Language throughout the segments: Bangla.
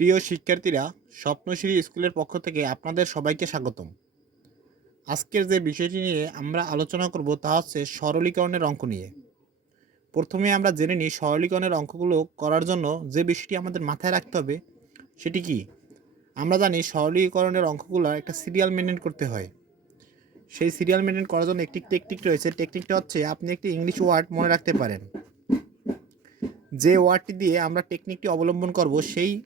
প্রিয় শিক্ষার্থীরা, স্বপ্নশ্রী স্কুলের পক্ষ থেকে আপনাদের সবাইকে স্বাগতম। আজকের যে বিষয়টি নিয়ে আমরা আলোচনা করব তা হচ্ছে সরলীকরণের অঙ্ক নিয়ে। প্রথমে আমরা জেনে নিই সরলীকরণের অঙ্কগুলো করার জন্য যে বিষয়টি আমাদের মাথায় রাখতে হবে, সেটি কি? আমরা জানি সরলীকরণের অঙ্কগুলো একটা সিরিয়াল মেনটেন করতে হয়। সেই সিরিয়াল মেনটেন করার জন্য একটি টেকনিক রয়েছে। টেকনিকটা হচ্ছে আপনি একটি ইংলিশ ওয়ার্ড মনে রাখতে পারেন। যে ওয়ার্ডটি দিয়ে আমরা টেকনিকটি অবলম্বন করব, সেই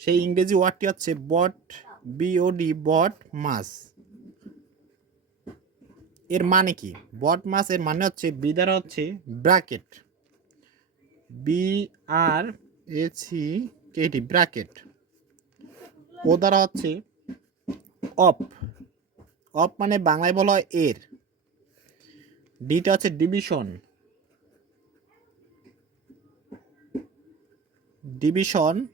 সেই ইংরেজি ওয়ার্ডটি হচ্ছে বট বিওডি বট মাস এর মানে কি? বট মাস এর মানে হচ্ছে বি দ্বারা হচ্ছে ব্র্যাকেট। বি আর এসি কেটি ব্র্যাকেট। ও দ্বারা হচ্ছে অপ। অপ মানে বাংলায় বলা হয় এর। ডিটা হচ্ছে ডিভিশন। ডিভিশন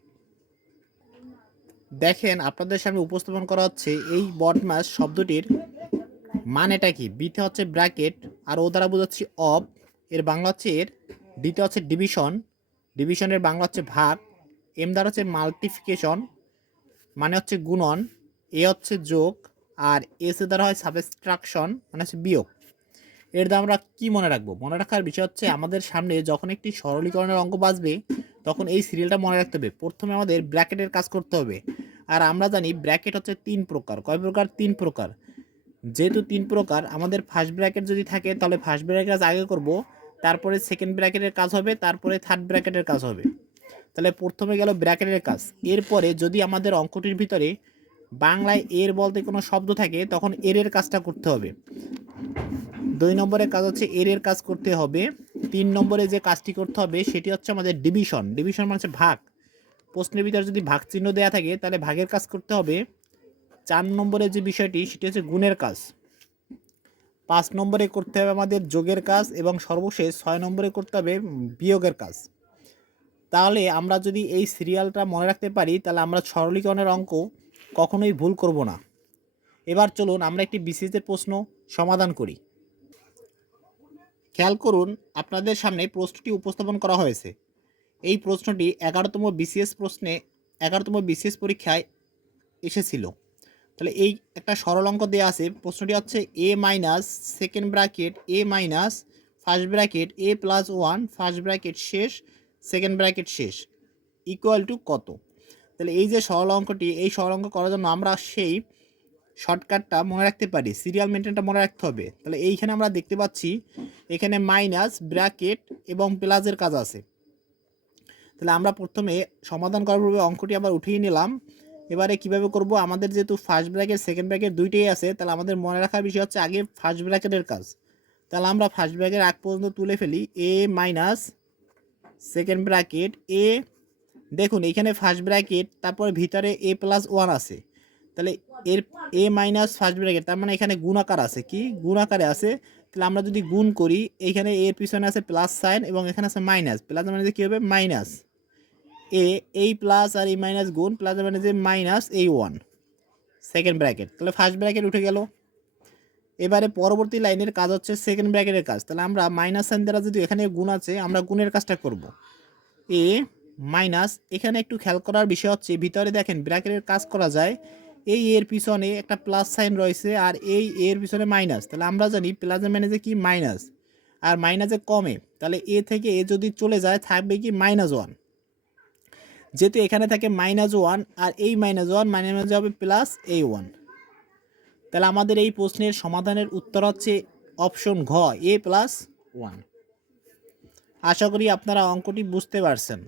দেখেন, আপনাদের সামনে উপস্থাপন করা হচ্ছে এই বটমাস শব্দটির মানেটা কি? বিতে হচ্ছে ব্র্যাকেট, আর ও দ্বারা বোঝাচ্ছি অফ। এর বাংলা হচ্ছে এর ডিতে হচ্ছে ডিভিশন, ডিভিশনের বাংলা হচ্ছে ভাগ। এম দ্বারা হচ্ছে মাল্টিফিকেশন মানে হচ্ছে গুণন। এ হচ্ছে যোগ, আর এস দ্বারা হয় সাবস্ট্রাকশন মানে হচ্ছে বিয়োগ। এর দ্বারা আমরা কী মনে রাখব? মনে রাখার বিষয় হচ্ছে, আমাদের সামনে যখন একটি সরলীকরণের অঙ্ক বাজবে তখন এই সিরিয়ালটা মনে রাখতে হবে। প্রথমে আমাদের ব্র্যাকেটের কাজ করতে হবে। আর আমরা জানি ব্র্যাকেট হচ্ছে তিন প্রকার। কয় প্রকার? তিন প্রকার। যেহেতু তিন প্রকার, আমাদের ফার্স্ট ব্র্যাকেট যদি থাকে, তাহলে ফার্স্ট ব্র্যাকেট কাজ আগে করব, তারপরে সেকেন্ড ব্র্যাকেটের কাজ হবে, তারপরে থার্ড ব্র্যাকেটের কাজ হবে। তাহলে প্রথমে গেল ব্র্যাকেটের কাজ। এরপরে যদি আমাদের অঙ্কটির ভিতরে বাংলায় এর বলতে কোনো শব্দ থাকে, তখন এর এর কাজটা করতে হবে। দুই নম্বরের কাজ হচ্ছে এর এর কাজ করতে হবে। তিন নম্বরে যে কাজটি করতে হবে, সেটি হচ্ছে আমাদের ডিভিশন ডিভিশন মানে হচ্ছে ভাগ। প্রশ্নের ভিতরে যদি ভাগ চিহ্ন দেওয়া থাকে, তাহলে ভাগের কাজ করতে হবে। চার নম্বরে যে বিষয়টি, সেটি হচ্ছে গুণের কাজ। পাঁচ নম্বরে করতে হবে আমাদের যোগের কাজ এবং সর্বশেষ ছয় নম্বরে করতে হবে বিয়োগের কাজ। তাহলে আমরা যদি এই সিরিয়ালটা মনে রাখতে পারি, তাহলে আমরা সরলীকরণের অঙ্ক কখনোই ভুল করব না। এবার চলুন আমরা একটি বিসিএসের প্রশ্ন সমাধান করি। খেয়াল করুন, আপনাদের সামনে প্রশ্নটি উপস্থাপন করা হয়েছে। এই প্রশ্নটি এগারোতম বিসিএস প্রশ্নে, এগারোতম বিসিএস পরীক্ষায় এসেছিল। তাহলে এই একটা সরল অঙ্ক দেওয়া আছে। প্রশ্নটি হচ্ছে A minus second bracket A minus first bracket A plus one first bracket শেষ সেকেন্ড ব্র্যাকেট শেষ ইকুয়াল টু কত? তাহলে এই যে সরল অঙ্কটি, এই সরল অঙ্ক করার জন্য আমরা সেই শর্টকাটটা মনে রাখতে পারি সিরিয়াল মেনটেনটা মনে রাখতে হবে। তাহলে এইখানে আমরা দেখতে পাচ্ছি, এখানে মাইনাস ব্র্যাকেট এবং প্লাসের কাজ আছে। তাহলে আমরা প্রথমে সমাধান করার পূর্বে অঙ্কটি আবার উঠিয়ে নিলাম। এবারে কীভাবে করব? আমাদের যেহেতু ফার্স্ট ব্র্যাকেট সেকেন্ড ব্র্যাকেট দুইটাই আছে, তাহলে আমাদের মনে রাখার বিষয় হচ্ছে আগে ফার্স্ট ব্র্যাকেটের কাজ। তাহলে আমরা ফার্স্ট ব্র্যাকেট আগ পর্যন্ত তুলে ফেলি A minus second bracket A দেখুন, এখানে ফার্স্ট ব্র্যাকেট তারপরে ভিতরে এ প্লাস ওয়ান আছে। তাহলে এর এ মাইনাস ফার্স্ট ব্র্যাকেট তার মানে এখানে গুণাকার আছে কি? গুণাকারে আছে, তাহলে আমরা যদি গুণ করি এইখানে এর পিছনে আছে প্লাস সাইন এবং এখানে আছে মাইনাস প্লাস মানে যে কী হবে? মাইনাস এ এই প্লাস আর এই মাইনাস গুণ প্লাস মানে যে মাইনাস এই ওয়ান সেকেন্ড ব্র্যাকেট তাহলে ফার্স্ট ব্র্যাকেট উঠে গেল। এবারে পরবর্তী লাইনের কাজ হচ্ছে সেকেন্ড ব্র্যাকেটের কাজ। তাহলে আমরা মাইনাস সাইন দ্বারা যদি এখানে গুণ আছে, আমরা গুণের কাজটা করব। এ মাইনাস এখানে একটু খেয়াল করার বিষয় হচ্ছে, ভিতরে দেখেন ব্র্যাকেটের কাজ করা যায়। এই এর পিছনে একটা প্লাস সাইন রয়েছে আর এই এর পিছনে মাইনাস তাহলে আমরা জানি প্লাসের মানে যে কি? মাইনাস আর মাইনাসে কমে। তাহলে এ থেকে এ যদি চলে যায়, থাকবে কি? মাইনাস ওয়ান যেহেতু এখানে থাকে মাইনাস ওয়ান আর এই মাইনাস ওয়ান মাইনাস হবে প্লাস এই ওয়ান তাহলে আমাদের এই প্রশ্নের সমাধানের উত্তর হচ্ছে অপশন ঘ এ প্লাস ওয়ান আশা করি আপনারা অঙ্কটি বুঝতে পারছেন।